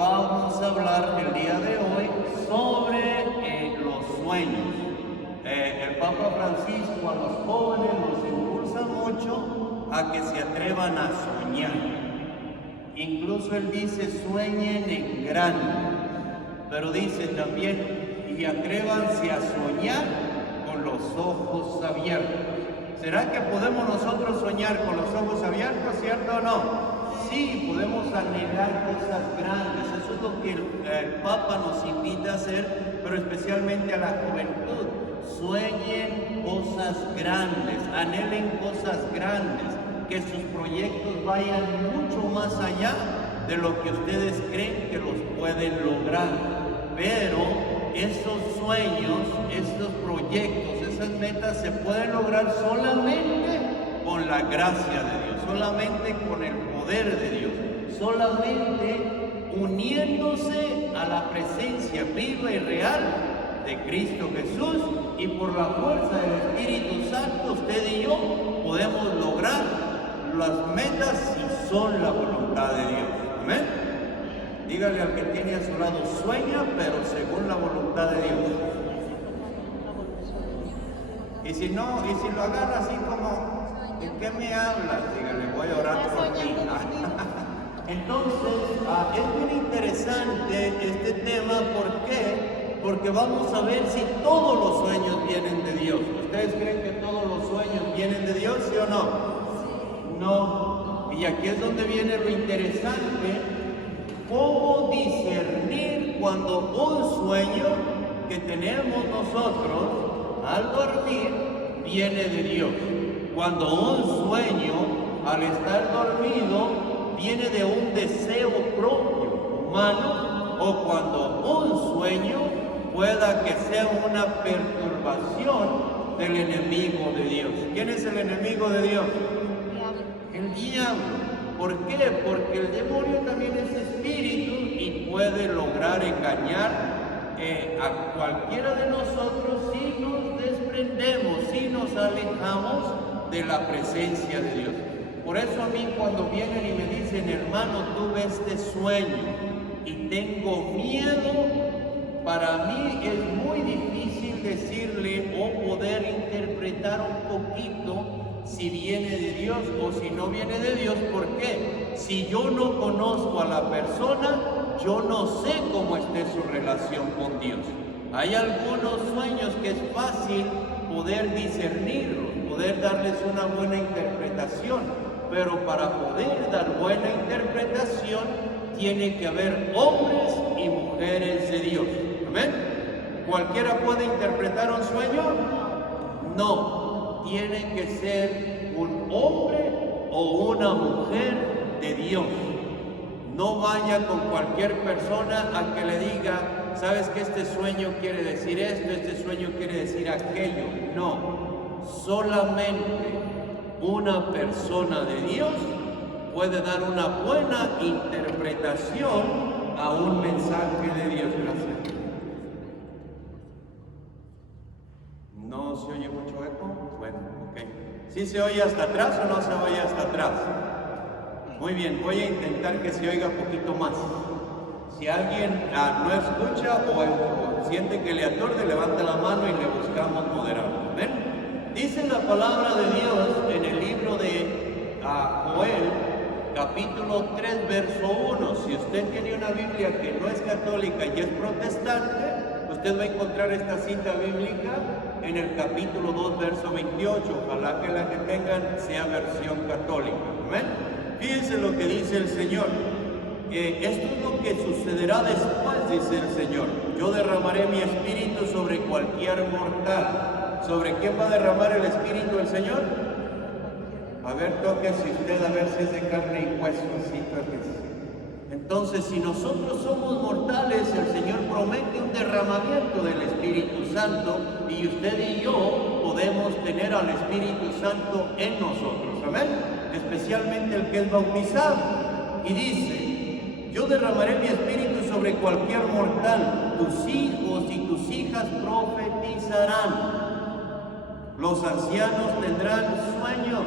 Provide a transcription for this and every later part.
vamos a hablar el día de hoy sobre los sueños. El Papa Francisco a los jóvenes los impulsa mucho a que se atrevan a soñar. Incluso él dice, sueñen en grande, pero dice también, y atrévanse a soñar con los ojos abiertos. ¿Será que podemos nosotros soñar con los ojos abiertos, cierto o no? Sí, podemos anhelar cosas grandes. Eso es lo que el Papa nos invita a hacer, pero especialmente a la juventud. Sueñen cosas grandes, anhelen cosas grandes, que sus proyectos vayan mucho más allá de lo que ustedes creen que los pueden lograr. Pero esos sueños, estos proyectos, esas metas se pueden lograr solamente con la gracia de Dios, solamente con el poder de Dios, solamente uniéndose a la presencia viva y real de Cristo Jesús, y por la fuerza del Espíritu Santo usted y yo podemos lograr las metas si son la voluntad de Dios. Amén. Dígale al que tiene a su lado, sueña, pero según la voluntad de Dios. Y si no, y si lo agarra así como, ¿de qué me hablas? Dígale, voy a orar por ti. Entonces, es muy interesante este tema. ¿Por qué? Porque vamos a ver si todos los sueños vienen de Dios. ¿Ustedes creen que todos los sueños vienen de Dios, sí o no? No. Y aquí es donde viene lo interesante. ¿Cómo discernir cuando un sueño que tenemos nosotros al dormir viene de Dios? Cuando un sueño al estar dormido viene de un deseo propio humano, o cuando un sueño pueda que sea una perturbación del enemigo de Dios. ¿Quién es el enemigo de Dios? El diablo. ¿Por qué? Porque el demonio también es espíritu y puede lograr engañar a cualquiera de nosotros si nos desprendemos, si nos alejamos de la presencia de Dios. Por eso a mí cuando vienen y me dicen, hermano, tuve este sueño y tengo miedo, para mí es muy difícil decirle o poder interpretar un poquito si viene de Dios o si no viene de Dios. ¿Por qué? Si yo no conozco a la persona, yo no sé cómo esté su relación con Dios. Hay algunos sueños que es fácil poder discernirlos, poder darles una buena interpretación, pero para poder dar buena interpretación tiene que haber hombres y mujeres de Dios. ¿Amén? ¿Cualquiera puede interpretar un sueño? No. Tiene que ser un hombre o una mujer de Dios. No vaya con cualquier persona a que le diga, ¿sabes que este sueño quiere decir esto, este sueño quiere decir aquello? No, solamente una persona de Dios puede dar una buena interpretación a un mensaje de Dios. Gracias. ¿No se oye mucho eco? Bueno, ok. ¿Sí se oye hasta atrás o no se oye hasta atrás? Muy bien, voy a intentar que se oiga un poquito más. Si alguien no escucha o siente que le aturde, levanta la mano y le buscamos moderarlo. ¿Ven? Dice la palabra de Dios en el libro de Joel, capítulo 3, verso 1. Si usted tiene una Biblia que no es católica y es protestante, usted va a encontrar esta cita bíblica en el capítulo 2, verso 28. Ojalá que la que tengan sea versión católica. ¿Amén? Fíjense lo que dice el Señor. Esto es lo que sucederá después, dice el Señor. Yo derramaré mi espíritu sobre cualquier mortal. ¿Sobre quién va a derramar el espíritu del Señor? A ver, tóquese usted a ver si es de carne y hueso, así tóquese. Entonces, si nosotros somos mortales, el Señor promete un derramamiento del Espíritu Santo, y usted y yo podemos tener al Espíritu Santo en nosotros. Amén. Especialmente el que es bautizado. Y dice, yo derramaré mi espíritu sobre cualquier mortal, tus hijos y tus hijas profetizarán, los ancianos tendrán sueños.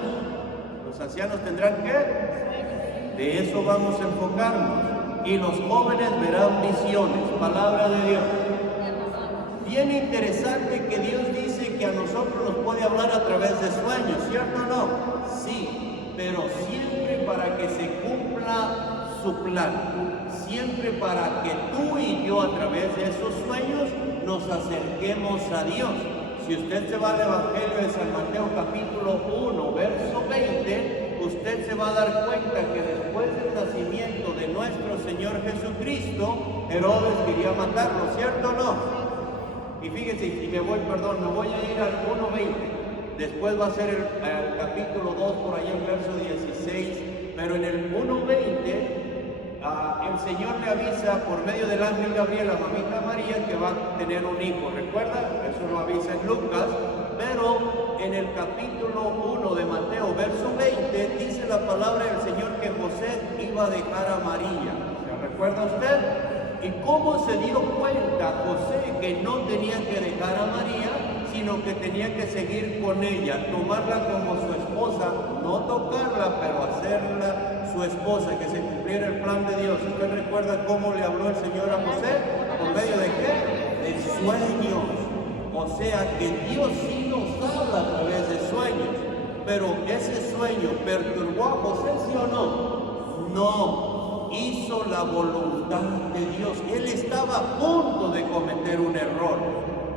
¿Los ancianos tendrán qué? De eso vamos a enfocarnos. y los jóvenes verán visiones. Palabra de Dios. Bien interesante que Dios dice que a nosotros nos puede hablar a través de sueños, ¿cierto o no? Sí, pero siempre para que se cumpla su plan, siempre para que tú y yo a través de esos sueños nos acerquemos a Dios. Si usted se va al Evangelio de San Mateo capítulo 1, verso 20, usted se va a dar cuenta que después del nacimiento de nuestro Señor Jesucristo, Herodes quería matarlo, ¿cierto o no? Y fíjense, y me voy a ir al 1.20, después va a ser el capítulo 2, por ahí el verso 16, pero en el 1.20, el Señor le avisa por medio del ángel Gabriel a mamita María que va a tener un hijo, ¿recuerda? Eso lo avisa en Lucas, pero en el capítulo 1 de Mateo, verso 20, dice la palabra del Señor que José iba a dejar a María. ¿Se recuerda usted? ¿Y cómo se dio cuenta José que no tenía que dejar a María, sino que tenía que seguir con ella, tomarla como su esposa, no tocarla, pero hacerla su esposa, que se cumpliera el plan de Dios? ¿Usted recuerda cómo le habló el Señor a José? ¿Por medio de qué? De sueños. O sea que Dios sí nos habla a través de sueños, pero ese sueño perturbó a José, ¿sí o no? No. Hizo la voluntad de Dios. Él estaba a punto de cometer un error,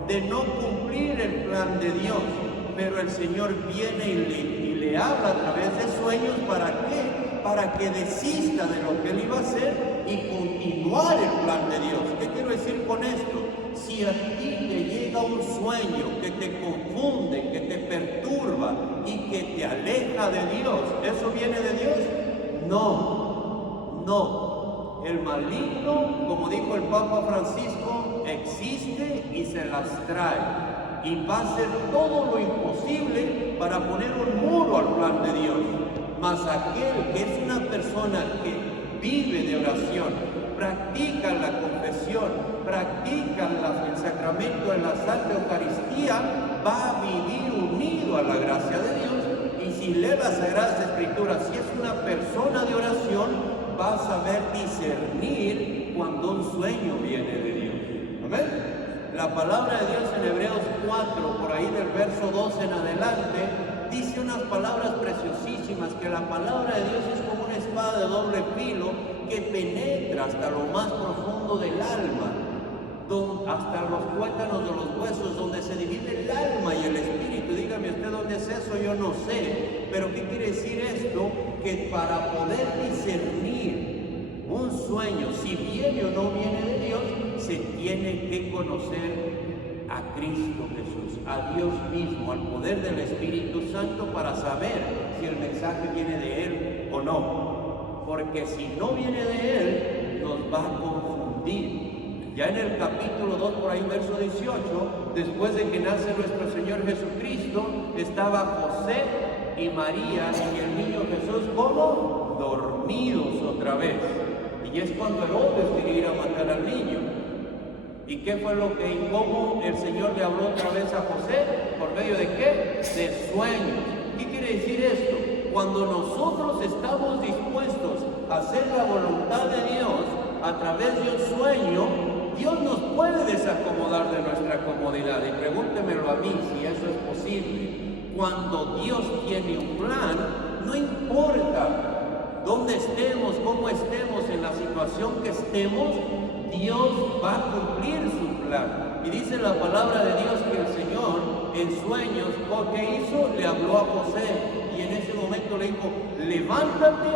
de no cumplir el plan de Dios, pero el Señor viene y le habla a través de sueños. ¿Para qué? Para que desista de lo que él iba a hacer y continuar el plan de Dios. ¿Qué quiero decir con esto? Si a ti te llega un sueño que te confunde, que te perturba y que te aleja de Dios, ¿eso viene de Dios? No. No, el maligno, como dijo el Papa Francisco, existe y se las trae. Y va a hacer todo lo imposible para poner un muro al plan de Dios. Mas aquel que es una persona que vive de oración, practica la confesión, practica el sacramento de la Santa Eucaristía, va a vivir unido a la gracia de Dios. Y si lee las Sagradas Escrituras, si es una persona de oración, va a saber discernir cuando un sueño viene de Dios. ¿Amén? La palabra de Dios en Hebreos 4, por ahí del verso 12 en adelante, dice unas palabras preciosísimas, que la palabra de Dios es como una espada de doble filo que penetra hasta lo más profundo del alma, hasta los tuétanos de los huesos, donde se divide el alma y el espíritu. Dígame usted dónde es eso, yo no sé. Pero ¿qué quiere decir esto? Que para poder discernir un sueño, si viene o no viene de Dios, se tiene que conocer a Cristo Jesús, a Dios mismo, al poder del Espíritu Santo, para saber si el mensaje viene de Él o no. Porque si no viene de Él, nos va a confundir. Ya en el capítulo 2, por ahí verso 18, después de que nace nuestro Señor Jesucristo, estaba José y María y el niño Jesús, ¿cómo? Dormidos otra vez. Y es cuando Herodes quería ir a matar al niño. ¿Y qué fue lo que, y cómo el Señor le habló otra vez a José? ¿Por medio de qué? De sueños. ¿Qué quiere decir esto? Cuando nosotros estamos dispuestos a hacer la voluntad de Dios a través de un sueño, Dios nos puede desacomodar de nuestra comodidad. Y pregúntemelo a mí si eso es posible. Cuando Dios tiene un plan, no importa dónde estemos, cómo estemos, en la situación que estemos, Dios va a cumplir su plan. Y dice la palabra de Dios que el Señor en sueños, ¿qué hizo? Le habló a José y en ese momento le dijo: levántate,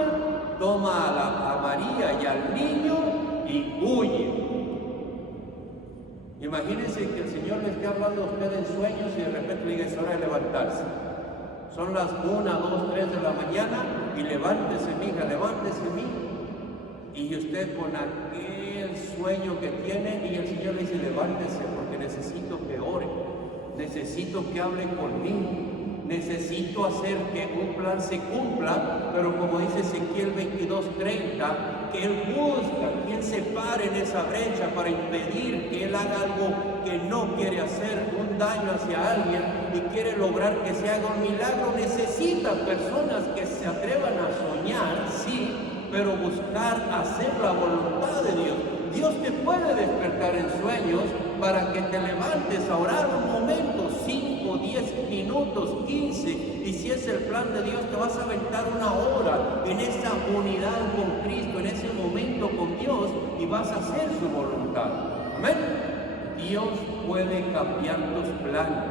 toma a María y al niño y huye. Imagínense que el Señor le esté hablando a usted en sueños y de repente le diga: es hora de levantarse. Son las 1, 2, 3 de la mañana y levántese, mija, levántese, mija. Y usted con aquel sueño que tiene, y el Señor le dice: levántese porque necesito que ore, necesito que hable conmigo, necesito hacer que un plan se cumpla. Pero como dice Ezequiel 22:30, que Él busca quien se pare en esa brecha para impedir que Él haga algo que no quiere hacer, un daño hacia alguien, y quiere lograr que se haga un milagro. Necesita personas que se atrevan a soñar, sí, pero buscar hacer la voluntad de Dios. Dios te puede despertar en sueños para que te levantes a orar un momento, 5, 10 minutos, 15, y si es el plan de Dios te vas a aventar una hora en esa unidad con Cristo, en ese momento con Dios, y vas a hacer su voluntad. Amén. Dios puede cambiar tus planes.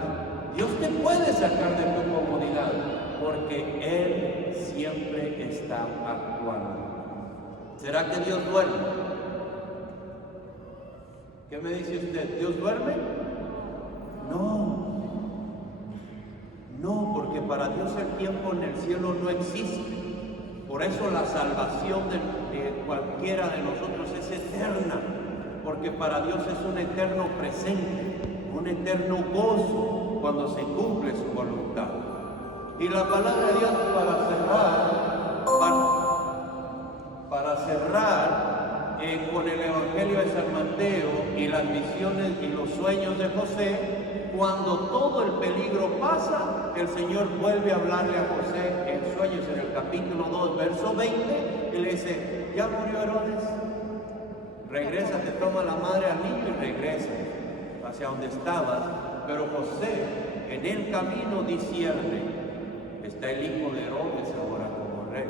Dios te puede sacar de tu comodidad, porque Él siempre está actuando. ¿Será que Dios duerme? ¿Qué me dice usted? ¿Dios duerme? No, porque para Dios el tiempo en el cielo no existe. Por eso la salvación de cualquiera de nosotros es eterna, porque para Dios es un eterno presente, un eterno gozo cuando se cumple su voluntad. Y la palabra de Dios para cerrar con el Evangelio de San Mateo y las visiones y los sueños de José, cuando todo el peligro pasa, el Señor vuelve a hablarle a José en sueños en el capítulo 2, verso 20, y le dice: ya murió Herodes, regresa, te toma la madre al niño y regresa hacia donde estabas. Pero José en el camino discierne: está el hijo de Herodes ahora como rey,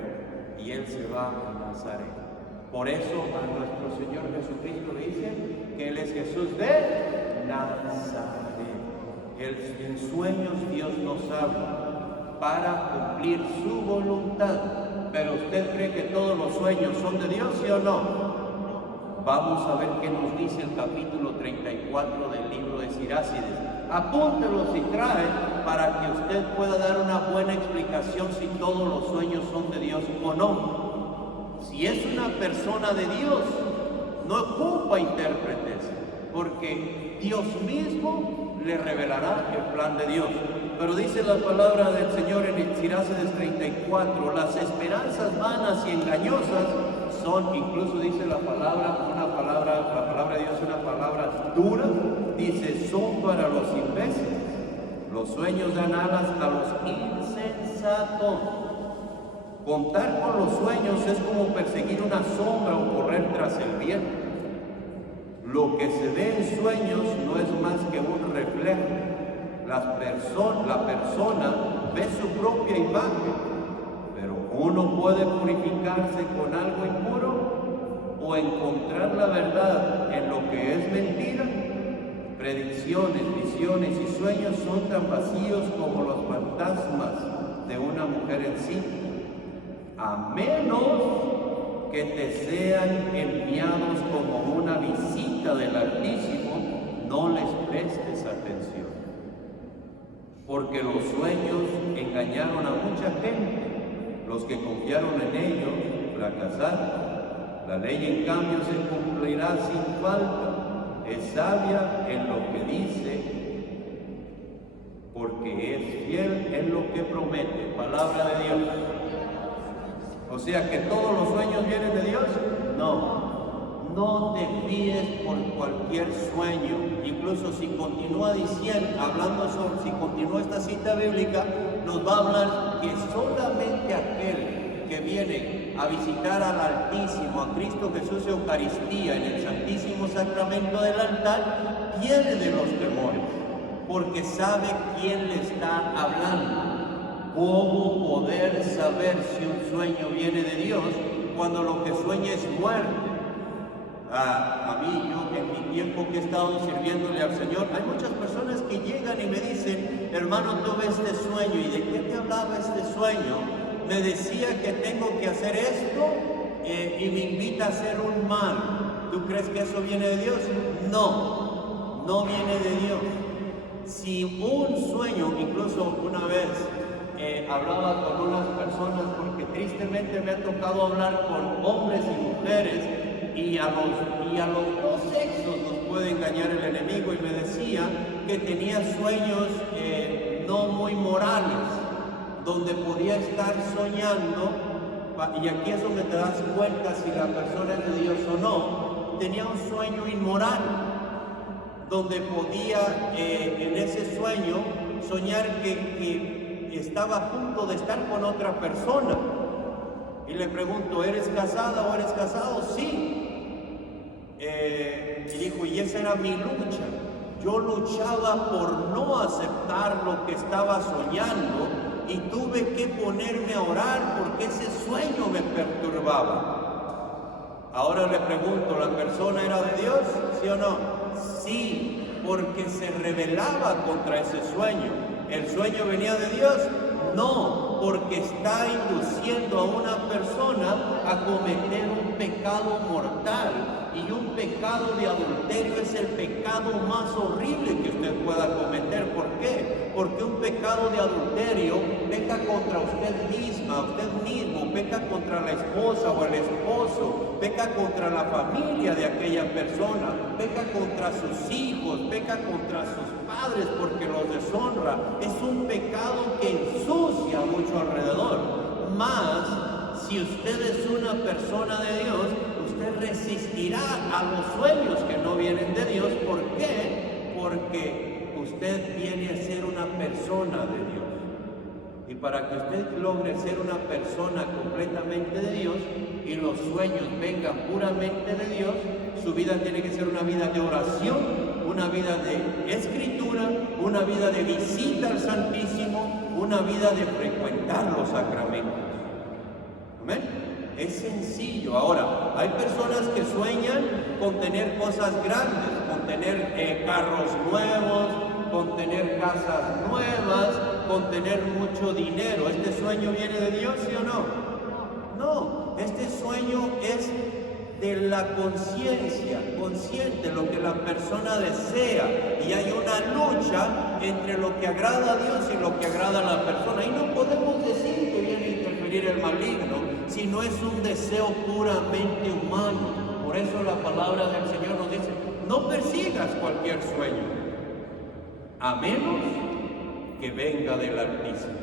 y él se va a Nazaret. Por eso a nuestro Señor Jesucristo le dice que Él es Jesús de Nazaret. En sueños Dios nos habla para cumplir su voluntad. Pero ¿usted cree que todos los sueños son de Dios, sí o no? Vamos a ver qué nos dice el capítulo 34 del libro de Sirácides. Apúntelo si trae, para que usted pueda dar una buena explicación si todos los sueños son de Dios o no. Si es una persona de Dios, no ocupa intérpretes, porque Dios mismo le revelará el plan de Dios. Pero dice la palabra del Señor en Sirácides 34, las esperanzas vanas y engañosas son, incluso dice la palabra de Dios es una palabra dura, dice, son para los imbéciles. Los sueños dan alas a los insensatos. Contar con los sueños es como perseguir una sombra o correr tras el viento. Lo que se ve en sueños no es más que un reflejo. La persona ve su propia imagen, pero uno puede purificarse con algo impuro o encontrar la verdad en lo que es mentira. Predicciones, visiones y sueños son tan vacíos como los fantasmas de una mujer en sí. A menos que te sean enviados como una visita del Altísimo, no les prestes atención. Porque los sueños engañaron a mucha gente. Los que confiaron en ellos fracasaron. La ley, en cambio, se cumplirá sin falta. Es sabia en lo que dice, porque es fiel en lo que promete. Palabra de Dios. O sea que todos los sueños vienen de Dios. No te fíes por cualquier sueño. Incluso si continúa diciendo, si continúa esta cita bíblica, nos va a hablar que solamente aquel que viene a visitar al Altísimo, a Cristo Jesús Eucaristía, en el Santísimo Sacramento del altar, pierde los temores, porque sabe quién le está hablando. ¿Cómo poder saber si un sueño viene de Dios cuando lo que sueña es muerte? A mí, yo en mi tiempo que he estado sirviéndole al Señor, hay muchas personas que llegan y me dicen: hermano, tuve este sueño. ¿Y de qué te hablaba este sueño? Me decía que tengo que hacer esto y me invita a hacer un mal. ¿Tú crees que eso viene de Dios? No viene de Dios. Si un sueño, incluso una vez hablaba con unas personas, porque tristemente me ha tocado hablar con hombres y mujeres, y a los dos sexos nos puede engañar el enemigo, y me decía que tenía sueños no muy morales, donde podía estar soñando, y aquí es donde te das cuenta si la persona es de Dios o no. Tenía un sueño inmoral, donde podía en ese sueño soñar que estaba a punto de estar con otra persona. Y le pregunto, ¿eres casada o eres casado? Sí. Y dijo, y esa era mi lucha. Yo luchaba por no aceptar lo que estaba soñando y tuve que ponerme a orar porque ese sueño me perturbaba. Ahora le pregunto, ¿la persona era de Dios? ¿Sí o no? Sí, porque se rebelaba contra ese sueño. ¿El sueño venía de Dios? No, porque está induciendo a una persona a cometer un pecado mortal. Y un pecado de adulterio es el pecado más horrible que usted pueda cometer. ¿Por qué? Porque un pecado de adulterio peca contra usted misma, usted mismo, peca contra la esposa o el esposo, peca contra la familia de aquella persona, peca contra sus hijos, peca contra sus padres porque los deshonra. Es un pecado que ensucia mucho alrededor. Más, si usted es una persona de Dios, usted resistirá a los sueños que no vienen de Dios. ¿Por qué? Porque usted viene a ser una persona de Dios. Y para que usted logre ser una persona completamente de Dios y los sueños vengan puramente de Dios, su vida tiene que ser una vida de oración, una vida de escritura, una vida de visita al Santísimo, una vida de frecuentar los sacramentos. Amén. Es sencillo. Ahora, hay personas que sueñan con tener cosas grandes, con tener carros nuevos, con tener casas nuevas, con tener mucho dinero. ¿Este sueño viene de Dios, sí o no? No, este sueño es de la conciencia, consciente, lo que la persona desea. Y hay una lucha entre lo que agrada a Dios y lo que agrada a la persona. Y no podemos decir que viene a interferir el maligno, si no es un deseo puramente humano. Por eso la palabra del Señor nos dice, no persigas cualquier sueño, a menos que venga del Altísimo.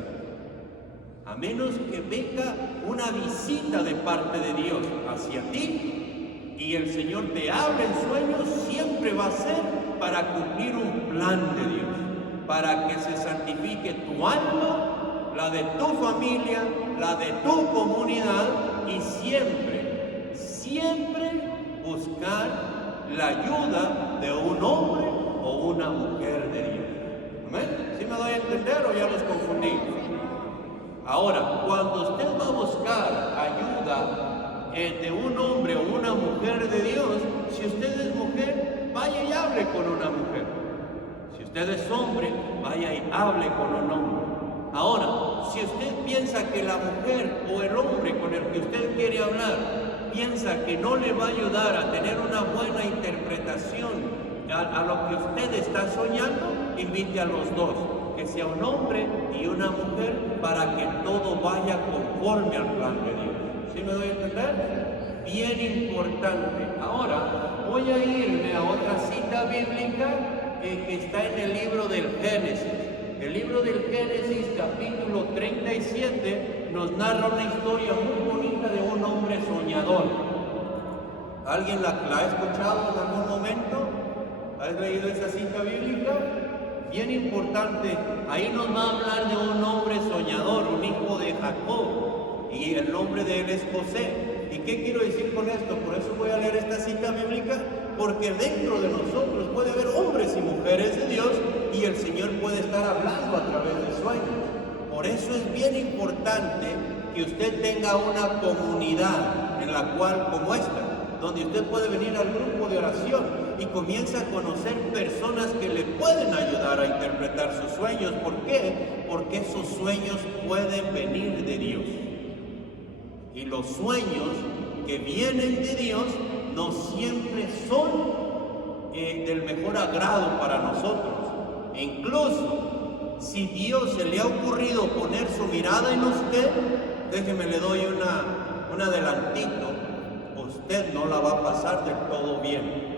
A menos que venga una visita de parte de Dios hacia ti y el Señor te hable en sueños, siempre va a ser para cumplir un plan de Dios, para que se santifique tu alma, la de tu familia, la de tu comunidad y siempre, siempre buscar la ayuda de un hombre o una mujer de Dios. ¿Amén? ¿Sí me doy a entender o ya los confundí? Ahora, cuando usted va a buscar ayuda de un hombre o una mujer de Dios, si usted es mujer, vaya y hable con una mujer. Si usted es hombre, vaya y hable con un hombre. Ahora, si usted piensa que la mujer o el hombre con el que usted quiere hablar piensa que no le va a ayudar a tener una buena interpretación a lo que usted está soñando, invite a los dos, que sea un hombre y una mujer, para que todo vaya conforme al plan de Dios. ¿Sí me doy a entender? Bien importante. Ahora voy a irme a otra cita bíblica que está en el libro del Génesis. El libro del Génesis, capítulo 37, nos narra una historia muy bonita de un hombre soñador. ¿Alguien la ha escuchado en algún momento? ¿Has leído esa cita bíblica? Bien importante. Ahí nos va a hablar de un hombre soñador, un hijo de Jacob, y el nombre de él es José. ¿Y qué quiero decir con esto? Por eso voy a leer esta cita bíblica, porque dentro de nosotros puede haber hombres y mujeres de Dios y el Señor puede estar hablando a través de sueños. Por eso es bien importante que usted tenga una comunidad en la cual, como esta, donde usted puede venir al grupo de oración y comienza a conocer personas que le pueden ayudar a interpretar sus sueños. ¿Por qué? Porque esos sueños pueden venir de Dios. Y los sueños que vienen de Dios no siempre son del mejor agrado para nosotros. E incluso, si Dios se le ha ocurrido poner su mirada en usted, déjeme le doy un adelantito, usted no la va a pasar del todo bien.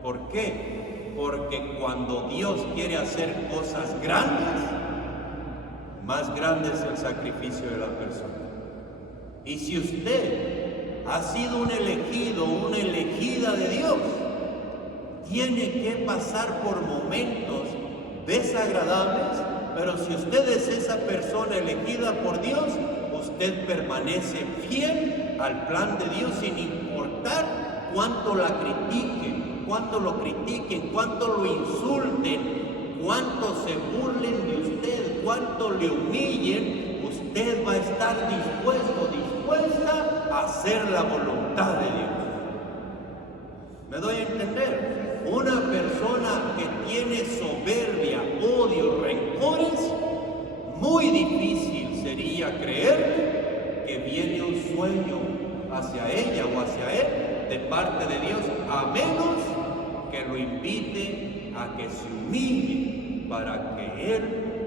¿Por qué? Porque cuando Dios quiere hacer cosas grandes, más grande es el sacrificio de la persona. Y si usted ha sido un elegido, una elegida de Dios, tiene que pasar por momentos desagradables, pero si usted es esa persona elegida por Dios, usted permanece fiel al plan de Dios sin importar cuánto la critiquen, cuánto lo critiquen, cuánto lo insulten, cuánto se burlen de usted, cuánto le humillen, usted va a estar dispuesta a hacer la voluntad de Dios. ¿Me doy a entender? Una persona que tiene soberbia, odio, rencores, muy difícil sería creer que viene un sueño hacia ella o hacia él de parte de Dios, a menos que lo invite a que se humille para que Él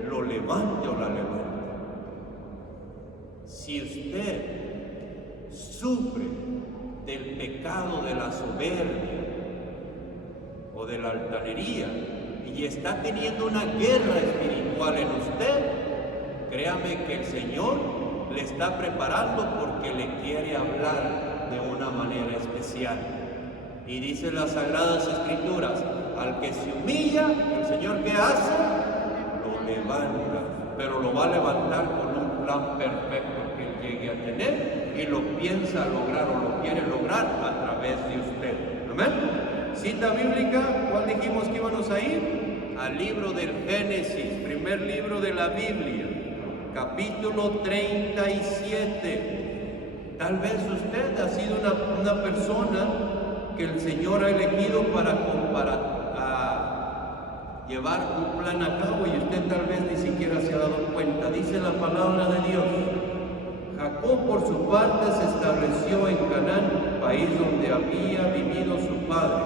lo levante o la levante. Si usted sufre del pecado de la soberbia o de la altanería y está teniendo una guerra espiritual en usted, créame que el Señor le está preparando porque le quiere hablar de una manera especial. Y dice las Sagradas Escrituras, al que se humilla, el Señor ¿qué hace? Lo levanta, pero lo va a levantar con un plan perfecto que Él llegue a tener y lo piensa lograr o lo quiere lograr a través de usted. ¿Amén? Cita bíblica, ¿cuál dijimos que íbamos a ir? Al libro del Génesis, primer libro de la Biblia, capítulo 37. Tal vez usted ha sido una persona que el Señor ha elegido para llevar un plan a cabo y usted tal vez ni siquiera se ha dado cuenta. Dice la palabra de Dios: Jacob por su parte se estableció en Canaán, país donde había vivido su padre.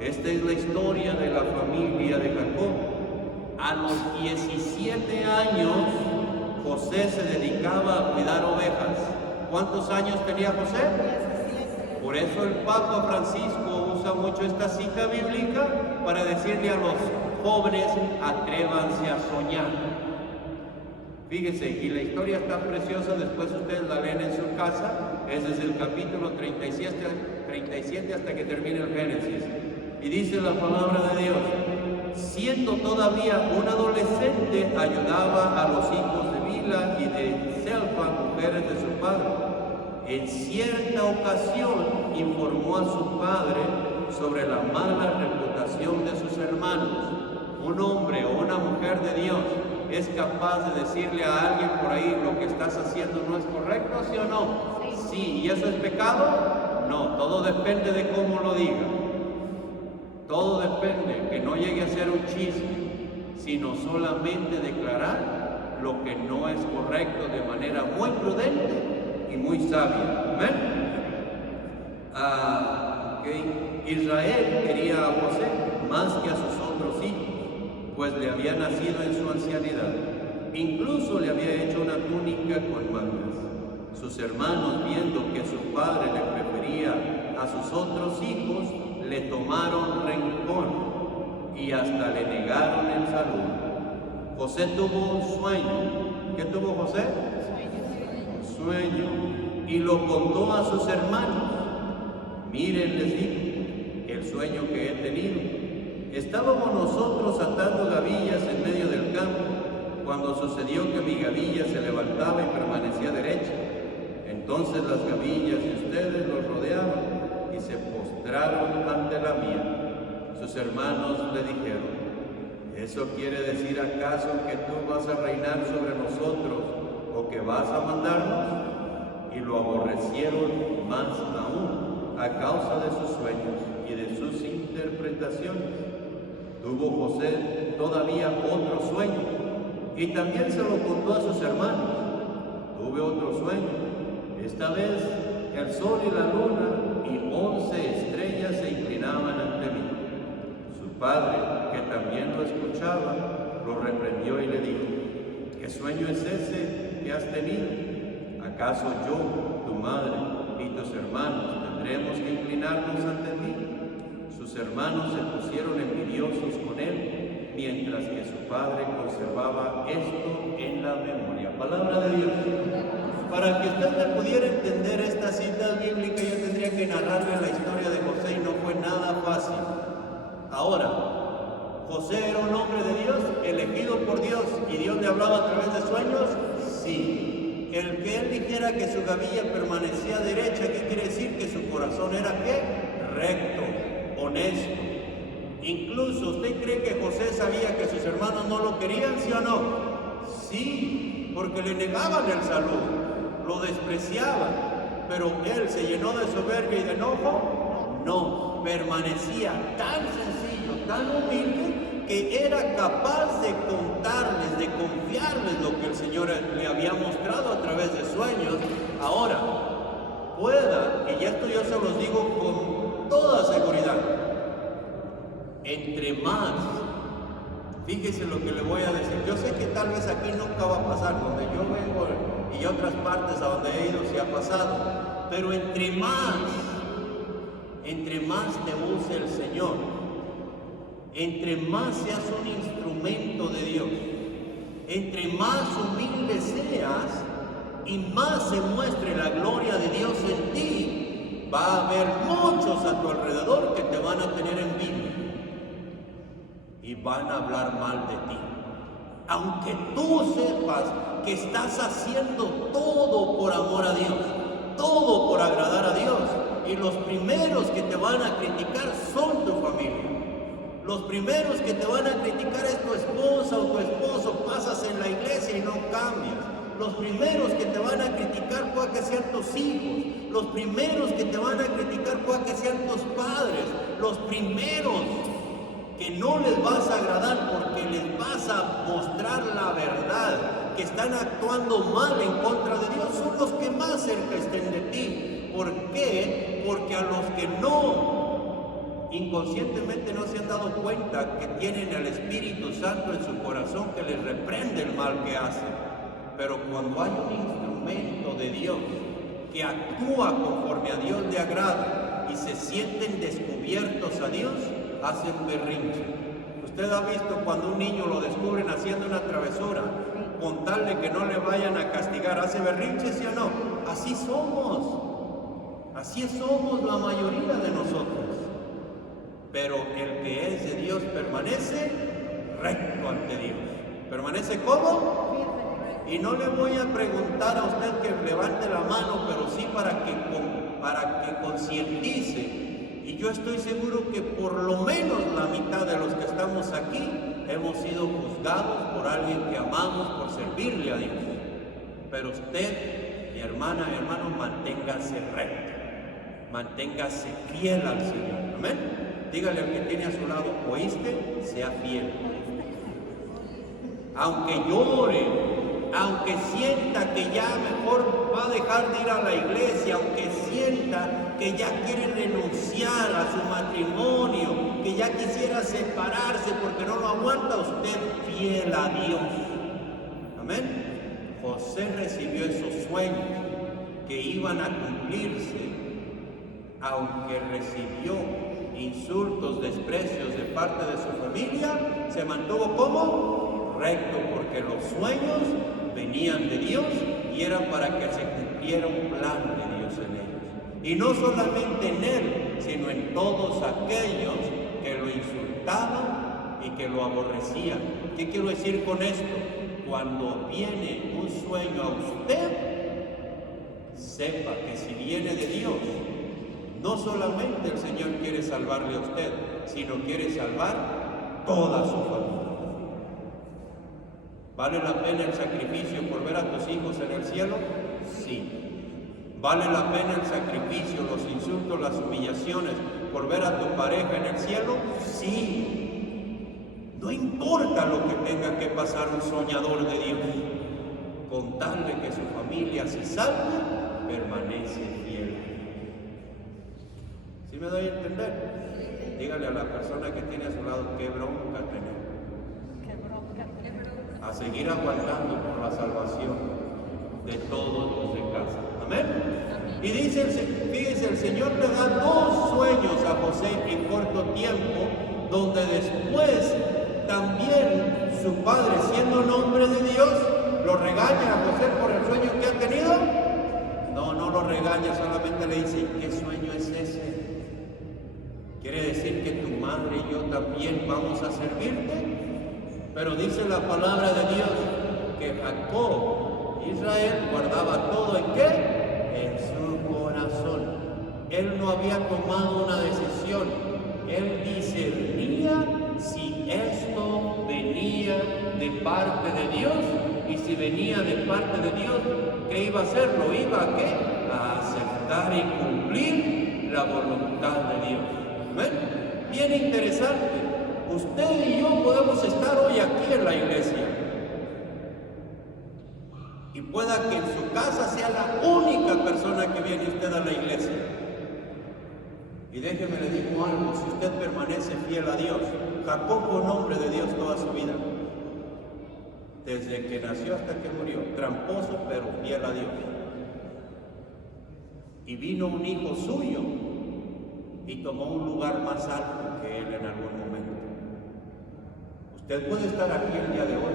Esta es la historia de la familia de Jacob. A los 17 años, José se dedicaba a cuidar ovejas. ¿Cuántos años tenía José? 17. Por eso el Papa Francisco usa mucho esta cita bíblica para decirle a los jóvenes: atrévanse a soñar. Fíjese, y la historia está preciosa, después ustedes la leen en su casa, es desde el capítulo 37 hasta que termine el Génesis. Y dice la palabra de Dios: siendo todavía un adolescente, ayudaba a los hijos de Bila y de Selfa, mujeres de su padre. En cierta ocasión informó a su padre sobre la mala reputación de sus hermanos. Un hombre o una mujer de Dios es capaz de decirle a alguien por ahí: lo que estás haciendo no es correcto, ¿sí o no? Sí. ¿Y eso es pecado? No, todo depende de cómo lo diga. Todo depende, que no llegue a ser un chisme, sino solamente declarar lo que no es correcto de manera muy prudente y muy sabia. ¿Amén? Israel quería a José más que a sus otros hijos, pues le había nacido en su ancianidad. Incluso le había hecho una túnica con mangas. Sus hermanos, viendo que su padre le prefería a sus otros hijos, le tomaron rencor y hasta le negaron el saludo. José tuvo un sueño. ¿Qué tuvo José? Un sueño. Y lo contó a sus hermanos. Miren, les dijo, el sueño que he tenido. Estábamos nosotros atando gavillas en medio del campo, cuando sucedió que mi gavilla se levantaba y permanecía derecha. Entonces las gavillas de ustedes los rodeaban y se postraron ante la mía. Sus hermanos le dijeron: ¿eso quiere decir acaso que tú vas a reinar sobre nosotros o que vas a mandarnos? Y lo aborrecieron más aún a causa de sus sueños y de sus interpretaciones. Tuvo José todavía otro sueño y también se lo contó a sus hermanos. Tuve otro sueño. Esta vez el sol y la luna y 11 estrellas se inclinaban ante mí. Su padre, que también lo escuchaba, lo reprendió y le dijo: ¿qué sueño es ese que has tenido? ¿Acaso yo, tu madre y tus hermanos tendremos que inclinarnos ante ti? Sus hermanos se pusieron envidiosos con él, mientras que su padre conservaba esto en la memoria. Palabra de Dios. Para que usted me pudiera entender esta cita bíblica, yo tendría que narrarle la historia de José y no fue nada fácil. Ahora, ¿José era un hombre de Dios, elegido por Dios, y Dios le hablaba a través de sueños? Sí. el que él dijera que su gavilla permanecía derecha, ¿qué quiere decir? Que su corazón era ¿qué? Recto, honesto. Incluso, ¿usted cree que José sabía que sus hermanos no lo querían, sí o no? Sí, porque le negaban el saludo, lo despreciaban, pero él se llenó de soberbia y de enojo. No, permanecía tan sencillo, tan humilde, que era capaz de contarles, de confiarles lo que el Señor le había mostrado a través de sueños. Ahora, pueda, y esto yo se los digo con toda seguridad, entre más, fíjese lo que le voy a decir, yo sé que tal vez aquí nunca va a pasar, donde yo vengo y otras partes a donde he ido sí ha pasado, pero entre más te use el Señor, entre más seas un instrumento de Dios, entre más humilde seas y más se muestre la gloria de Dios en ti, va a haber muchos a tu alrededor que te van a tener envidia y van a hablar mal de ti. Aunque tú sepas que estás haciendo todo por amor a Dios, todo por agradar a Dios, y los primeros que te van a criticar son tu familia. Los primeros que te van a criticar es tu esposa o tu esposo. Pasas en la iglesia y no cambias. Los primeros que te van a criticar puede que sean tus hijos. Los primeros que te van a criticar puede que sean tus padres. Los primeros que no les vas a agradar porque les vas a mostrar la verdad, que están actuando mal en contra de Dios, son los que más cerca estén de ti. ¿Por qué? Porque a los que inconscientemente no se han dado cuenta que tienen el Espíritu Santo en su corazón que les reprende el mal que hacen. Pero cuando hay un instrumento de Dios que actúa conforme a Dios le agrada y se sienten descubiertos a Dios, hacen berrinche. Usted ha visto cuando un niño lo descubren haciendo una travesura, con tal de que no le vayan a castigar, ¿hace berrinche, sí o no? Así somos la mayoría de nosotros. Pero el que es de Dios permanece recto ante Dios. ¿Permanece cómo? Y no le voy a preguntar a usted que levante la mano, pero sí para que concientice. Y yo estoy seguro que por lo menos la mitad de los que estamos aquí hemos sido juzgados por alguien que amamos por servirle a Dios. Pero usted, mi hermana, mi hermano, manténgase recto, manténgase fiel al Señor. Amén. Dígale al que tiene a su lado, ¿oíste? Sea fiel. Aunque llore, aunque sienta que ya mejor va a dejar de ir a la iglesia, aunque sienta que ya quiere renunciar a su matrimonio, que ya quisiera separarse porque no lo aguanta, usted fiel a Dios. Amén. José recibió esos sueños que iban a cumplirse, aunque recibió insultos, desprecios de parte de su familia, se mantuvo como recto, porque los sueños venían de Dios y eran para que se cumpliera un plan de Dios en ellos. Y no solamente en él, sino en todos aquellos que lo insultaban y que lo aborrecían. ¿Qué quiero decir con esto? Cuando viene un sueño a usted, sepa que si viene de Dios, no solamente el Señor quiere salvarle a usted, sino quiere salvar toda su familia. ¿Vale la pena el sacrificio por ver a tus hijos en el cielo? Sí. ¿Vale la pena el sacrificio, los insultos, las humillaciones por ver a tu pareja en el cielo? Sí. No importa lo que tenga que pasar un soñador de Dios, con tal de que su familia se salve, permanece fiel. ¿Sí me doy a entender? Dígale a la persona que tiene a su lado, qué bronca tenemos. A seguir aguantando por la salvación de todos los de casa. Amén. Y dice, fíjense, el Señor le da 2 sueños a José en corto tiempo, donde después también su padre, siendo un hombre de Dios, lo regaña a José por el sueño que ha tenido. No lo regaña, solamente le dice, ¿qué sueño es ese? ¿Quiere decir que tu madre y yo también vamos a servirte? Pero dice la palabra de Dios que Jacob Israel guardaba todo en qué? En su corazón. Él no había tomado una decisión. Él discernía si esto venía de parte de Dios, y si venía de parte de Dios, ¿qué iba a hacer? Lo iba a ¿qué? A aceptar y cumplir la voluntad de Dios. ¿Ven? Bien interesante. Usted y yo podemos estar hoy aquí en la iglesia, y pueda que en su casa sea la única persona que viene usted a la iglesia. Y déjeme le digo algo: si usted permanece fiel a Dios, Jacob fue un hombre de Dios toda su vida, desde que nació hasta que murió, tramposo pero fiel a Dios. Y vino un hijo suyo y tomó un lugar más alto que él en algún momento. Usted puede estar aquí el día de hoy,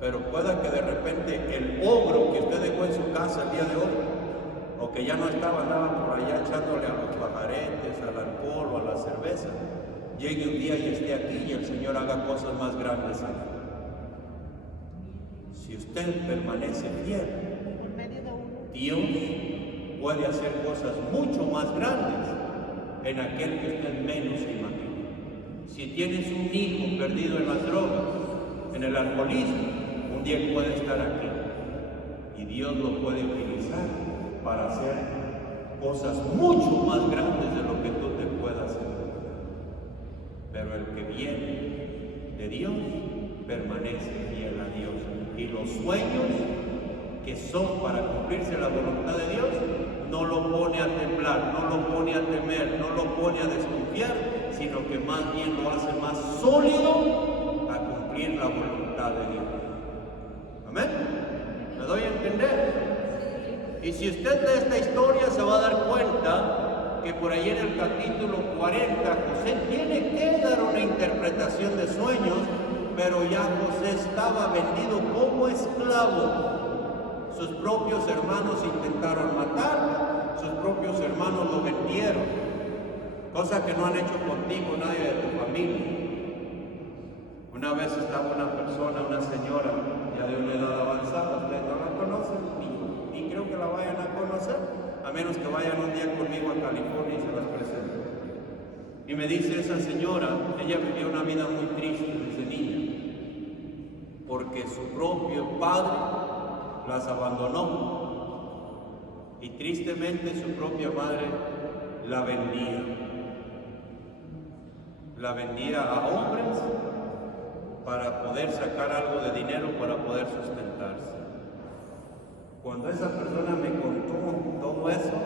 pero pueda que de repente el ogro que usted dejó en su casa el día de hoy, o que ya no estaba, andaba por allá echándole a los pajaretes, al alcohol o a la cerveza, llegue un día y esté aquí y el Señor haga cosas más grandes aquí. Si usted permanece fiel, Dios puede hacer cosas mucho más grandes en aquel que usted menos se imagina. Si tienes un hijo perdido en las drogas, en el alcoholismo, un día puede estar aquí y Dios lo puede utilizar para hacer cosas mucho más grandes de lo que tú te puedas hacer. Pero el que viene de Dios permanece fiel a Dios, y los sueños que son para cumplirse la voluntad de Dios no lo pone a temblar, no lo pone a temer, no lo pone a desconfiar, sino que más bien lo hace más sólido a cumplir la voluntad de Dios. ¿Amén? ¿Me doy a entender? Y si usted lee esta historia se va a dar cuenta que por ahí en el capítulo 40 José tiene que dar una interpretación de sueños, pero ya José estaba vendido como esclavo. Sus propios hermanos intentaron matarlo, sus propios hermanos lo vendieron, cosa que no han hecho contigo nadie de tu familia. Una vez estaba una persona, una señora, ya de una edad avanzada, ustedes no la conocen, ni creo que la vayan a conocer, a menos que vayan un día conmigo a California y se las presenten. Y me dice esa señora, ella vivió una vida muy triste desde niña, porque su propio padre las abandonó, y tristemente su propia madre la vendía a hombres para poder sacar algo de dinero para poder sustentarse. Cuando esa persona me contó todo eso,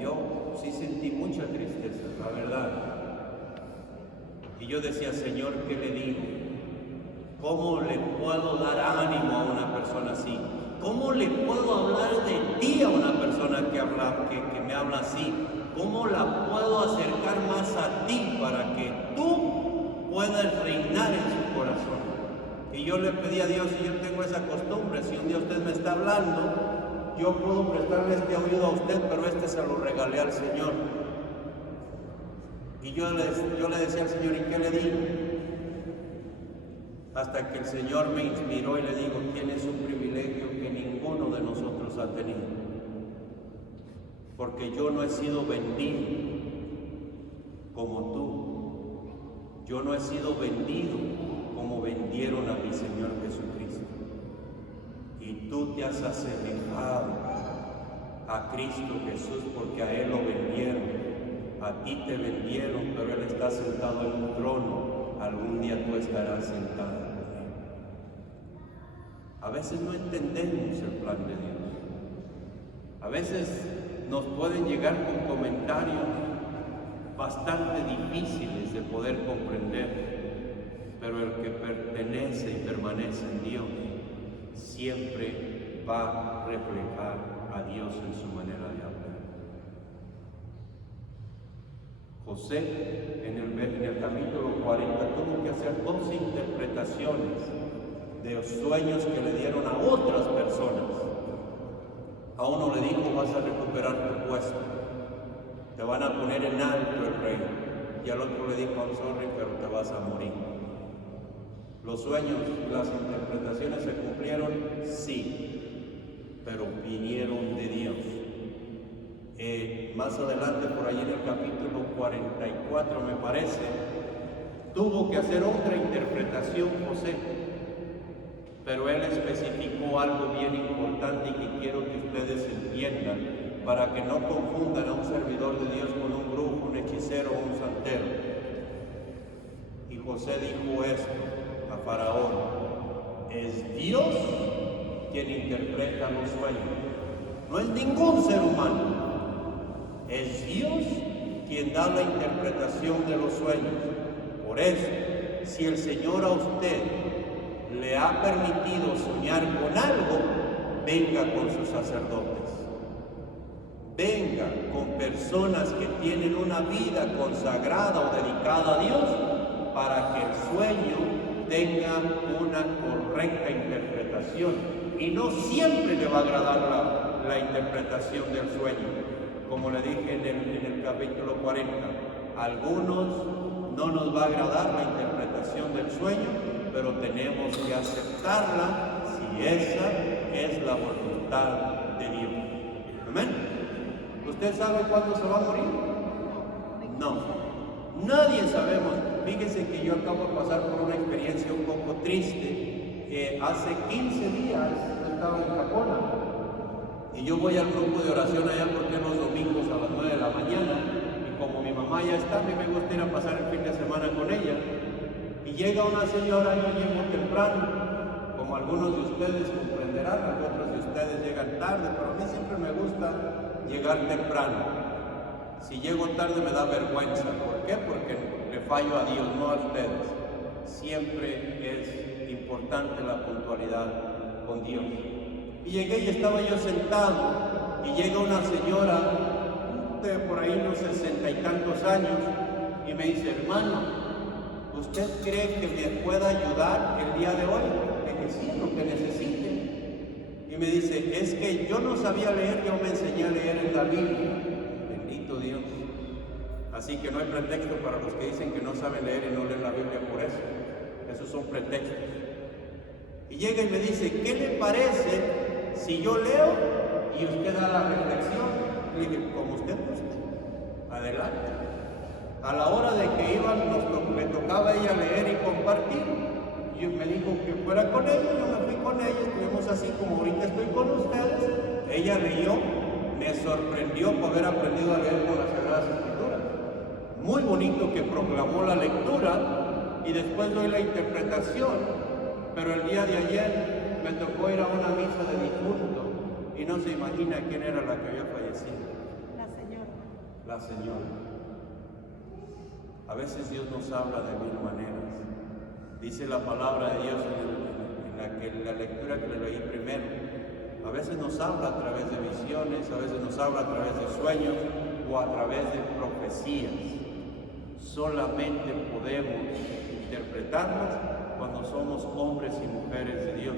yo sí sentí mucha tristeza, la verdad. Y yo decía: Señor, ¿qué le digo? ¿Cómo le puedo dar ánimo a una persona así? ¿Cómo le puedo hablar de ti a una persona que me habla así? ¿Cómo la puedo acercar más a ti para que tú puedas reinar en su corazón? Y yo le pedí a Dios, y yo tengo esa costumbre, si un día usted me está hablando, yo puedo prestarle este oído a usted, pero este se lo regalé al Señor. Y yo le decía al Señor: ¿y qué le digo? Hasta que el Señor me inspiró y le digo: tienes un privilegio que ninguno de nosotros ha tenido, porque yo no he sido vendido como tú, yo no he sido vendido como vendieron a mi Señor Jesucristo, y tú te has asemejado a Cristo Jesús, porque a Él lo vendieron, a ti te vendieron, pero Él está sentado en un trono. Algún día tú estarás sentado con Él. A veces no entendemos el plan de Dios. A veces nos pueden llegar con comentarios bastante difíciles de poder comprender, pero el que pertenece y permanece en Dios siempre va a reflejar a Dios en su manera de hablar. José, en el capítulo 40, tuvo que hacer 2 interpretaciones de los sueños que le dieron a otras personas. A uno le dijo: vas a recuperar tu puesto, te van a poner en alto el rey. Y al otro le dijo: I'm sorry, pero te vas a morir. ¿Los sueños, las interpretaciones se cumplieron? Sí. pero vinieron de Dios. Más adelante, por ahí en el capítulo 44, me parece, tuvo que hacer otra interpretación José, pero él especificó algo bien importante y que quiero que ustedes entiendan, para que no confundan a un servidor de Dios con un brujo, un hechicero o un santero. Y José dijo esto a Faraón: es Dios quien interpreta los sueños, no es ningún ser humano. Es Dios quien da la interpretación de los sueños. Por eso, si el Señor a usted le ha permitido soñar con algo, venga con sus sacerdotes. Venga con personas que tienen una vida consagrada o dedicada a Dios, para que el sueño tenga una correcta interpretación. Y no siempre le va a agradar la interpretación del sueño. Como le dije en el capítulo 40, a algunos no nos va a agradar la interpretación del sueño, pero tenemos que aceptarla si esa es la voluntad de Dios. ¿Amén? ¿Usted sabe cuándo se va a morir? No, nadie sabemos. Fíjese que yo acabo de pasar por una experiencia un poco triste. Hace 15 días yo estaba en Japón. Y yo voy al grupo de oración allá porque los domingos a las 9 de la mañana, y como mi mamá ya está, a mí me gusta ir a pasar el fin de semana con ella. Y llega una señora, yo llego temprano, como algunos de ustedes comprenderán, otros de ustedes llegan tarde, pero a mí siempre me gusta llegar temprano. Si llego tarde me da vergüenza. ¿Por qué? Porque le fallo a Dios, no a ustedes. Siempre es importante la puntualidad con Dios. Y llegué y estaba yo sentado, y llega una señora de por ahí unos 60 y tantos años, y me dice: hermano, ¿usted cree que me pueda ayudar el día de hoy? Le dije: sí, lo que necesite. Y me dice: es que yo no sabía leer, yo me enseñé a leer en la Biblia. Bendito Dios. Así que no hay pretexto para los que dicen que no saben leer y no leen la Biblia por eso. Esos son pretextos. Y llega y me dice: ¿qué le parece si yo leo y usted da la reflexión? Le dije: como usted guste, adelante. A la hora de que me tocaba ella leer y compartir, y me dijo que fuera con ella. Yo me fui con ella, estuvimos así como ahorita estoy con ustedes. Ella leyó, me sorprendió por haber aprendido a leer con las Sagradas Escrituras. Muy bonito que proclamó la lectura y después doy la interpretación. Pero el día de ayer me tocó ir a una misa de difunto y no se imagina quién era la que había fallecido. La señora. La señora. A veces Dios nos habla de mil maneras. Dice la palabra de Dios en la lectura que le leí primero. A veces nos habla a través de visiones, a veces nos habla a través de sueños o a través de profecías. Solamente podemos interpretarlas cuando somos hombres y mujeres de Dios.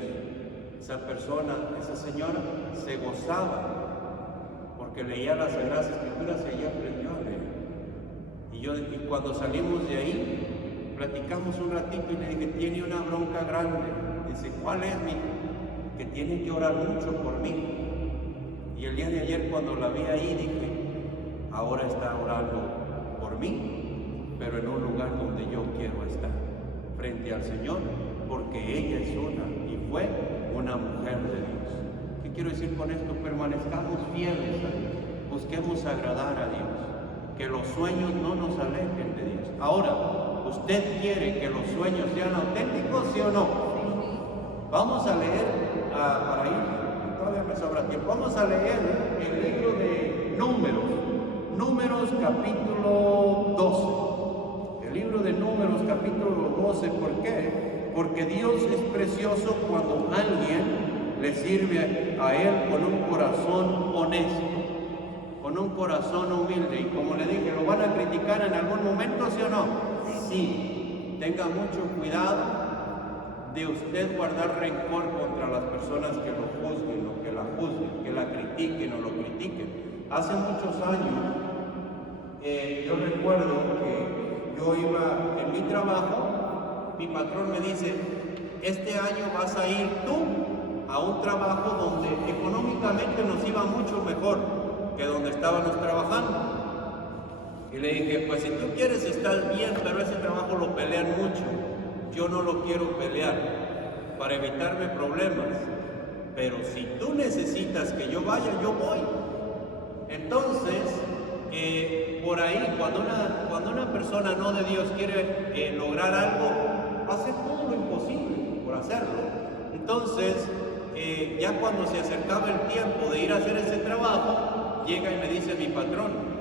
Esa persona, esa señora, se gozaba porque leía las Sagradas Escrituras y ella aprendió a leer. Y cuando salimos de ahí, platicamos un ratito y le dije: tiene una bronca grande. Dice: ¿cuál es, mi? Que tiene que orar mucho por mí. Y el día de ayer, cuando la vi ahí, dije: ahora está orando por mí, pero en un lugar donde yo quiero estar, frente al Señor, porque ella es y fue una mujer de Dios. ¿Qué quiero decir con esto? Permanezcamos fieles a Dios, busquemos agradar a Dios, que los sueños no nos alejen de Dios. Ahora, ¿usted quiere que los sueños sean auténticos, sí o no? Vamos a leer, para ir, todavía me sobra tiempo, vamos a leer el libro de Números capítulo 12. El libro de Números capítulo 12, ¿por qué? Porque Dios es precioso cuando alguien le sirve a Él con un corazón honesto, con un corazón humilde. Y como le dije, ¿lo van a criticar en algún momento, sí o no? Sí. Tenga mucho cuidado de usted guardar rencor contra las personas que lo juzguen o que la juzguen, que la critiquen o lo critiquen. Hace muchos años, yo recuerdo que yo iba en mi trabajo, mi patrón me dice: este año vas a ir tú a un trabajo donde económicamente nos iba mucho mejor que donde estábamos trabajando. Y le dije, pues si tú quieres estar bien, pero ese trabajo lo pelean mucho. Yo no lo quiero pelear para evitarme problemas. Pero si tú necesitas que yo vaya, yo voy. Entonces, por ahí, cuando una persona no de Dios quiere lograr algo, hace todo lo imposible por hacerlo. Entonces, ya cuando se acercaba el tiempo de ir a hacer ese trabajo, llega y me dice mi patrón,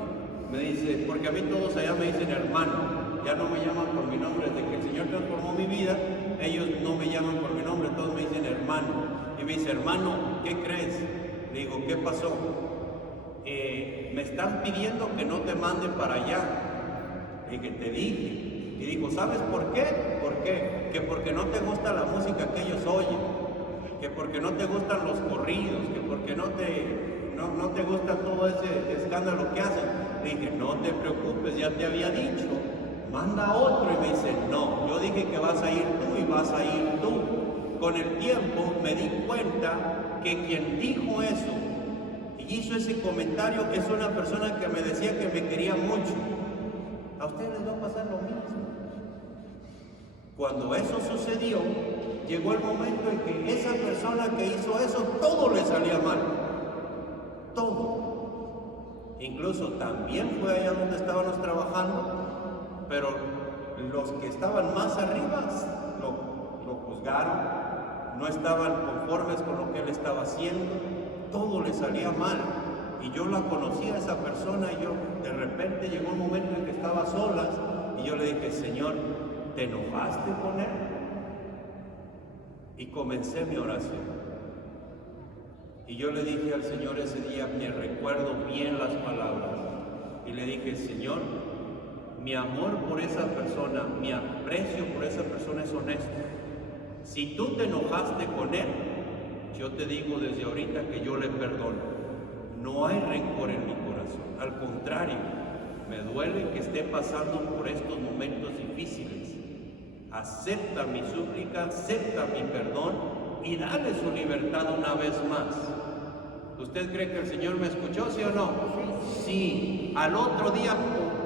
me dice, porque a mí todos allá me dicen hermano, ya no me llaman por mi nombre, desde que el Señor transformó mi vida, ellos no me llaman por mi nombre, todos me dicen hermano. Y me dice, hermano, ¿qué crees? Le digo, ¿qué pasó? Me están pidiendo que no te manden para allá. Y que te dije. Y digo, ¿sabes por qué? ¿Por qué? Que porque no te gusta la música que ellos oyen, que porque no te gustan los corridos, que porque no te gusta todo ese escándalo que hacen. Le dije, no te preocupes, ya te había dicho, manda a otro. Y me dice, no, yo dije que vas a ir tú y vas a ir tú. Con el tiempo me di cuenta que quien dijo eso y hizo ese comentario es una persona que me decía que me quería mucho. A ustedes les va a pasar lo mismo. Cuando eso sucedió, llegó el momento en que esa persona que hizo eso, todo le salía mal. Todo. Incluso también fue allá donde estábamos trabajando, pero los que estaban más arriba lo juzgaron. No estaban conformes con lo que él estaba haciendo, todo le salía mal. Y yo la conocía a esa persona y yo de repente llegó un momento en que estaba solas y yo le dije, Señor, ¿te enojaste con él? Y comencé mi oración. Y yo le dije al Señor ese día, que recuerdo bien las palabras, y le dije, Señor, mi amor por esa persona, mi aprecio por esa persona es honesto. Si tú te enojaste con él, yo te digo desde ahorita que yo le perdono. No hay rencor en mi corazón. Al contrario, me duele que esté pasando por estos momentos difíciles. Acepta mi súplica, acepta mi perdón y dale su libertad una vez más. ¿Usted cree que el Señor me escuchó, sí o no? Sí. Al otro día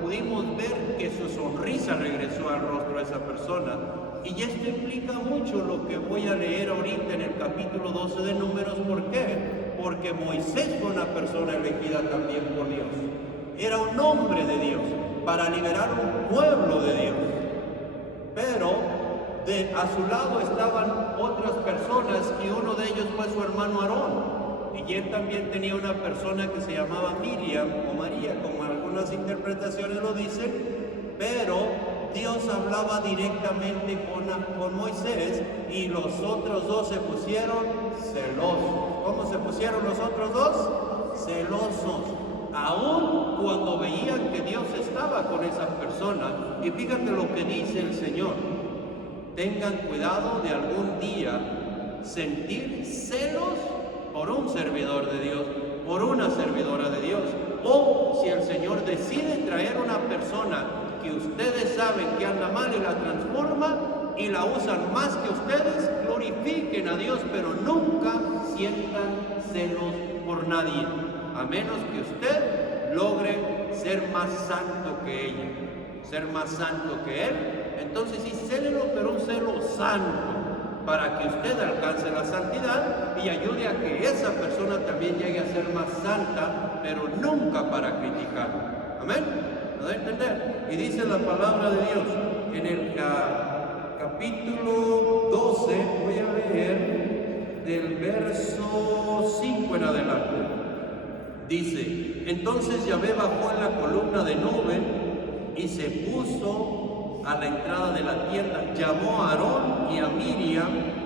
pudimos ver que su sonrisa regresó al rostro de esa persona. Y esto implica mucho lo que voy a leer ahorita en el capítulo 12 de Números. ¿Por qué? Porque Moisés fue una persona elegida también por Dios. Era un hombre de Dios para liberar un pueblo de Dios. Pero a su lado estaban otras personas y uno de ellos fue su hermano Aarón. Y él también tenía una persona que se llamaba Miriam o María, como algunas interpretaciones lo dicen, pero Dios hablaba directamente con Moisés y los otros dos se pusieron celosos. ¿Cómo se pusieron los otros dos? Celosos. Aún cuando veían que Dios estaba con esa persona. Y fíjate lo que dice el Señor. Tengan cuidado de algún día sentir celos por un servidor de Dios, por una servidora de Dios. O si el Señor decide traer una persona que ustedes saben que anda mal y la transforma y la usan más que ustedes, glorifiquen a Dios, pero nunca sientan celos por nadie, a menos que usted logre ser más santo que ella, ser más santo que él. Entonces sí, célelo, pero un celo santo, para que usted alcance la santidad y ayude a que esa persona también llegue a ser más santa, pero nunca para criticarlo. Amén. ¿Lo da a entender? Y dice la palabra de Dios en el capítulo 12, voy a leer del verso 5 en adelante. Dice, entonces Yahvé bajó en la columna de nube y se puso a la entrada de la tienda, llamó a Aarón y a Miriam